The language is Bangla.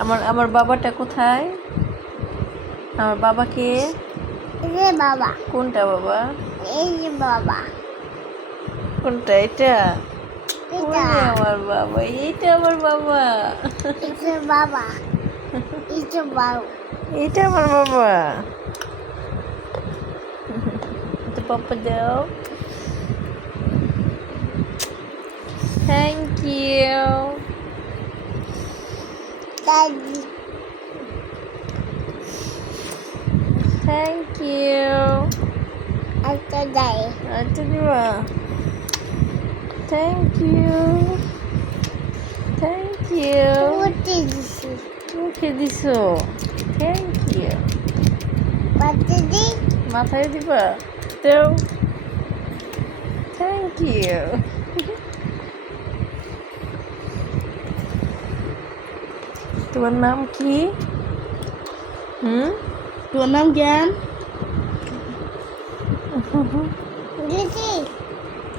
আমার বাবাটা কোথায়? আমার বাবাকে এই যে বাবা, কোনটা বাবা? এই যে বাবা, কোনটা এটা? এটা ওরে আমার বাবা, এইটা আমার বাবা। এই যে বাবা, এই যে বাবা, এটা আমার বাবা। তো পাপা দাও। Thank you. দাদি, থ্যাংক ইউ। একটা দেয়, আচ্ছা দিবা। Thank you. Thank you. উঠে দিছি, মুখে দিছো। Thank you. পাতে দি, মাথায় দিবা? দাও। Thank you. তোমার নাম কি? তোমার নাম জ্ঞান? দিছি।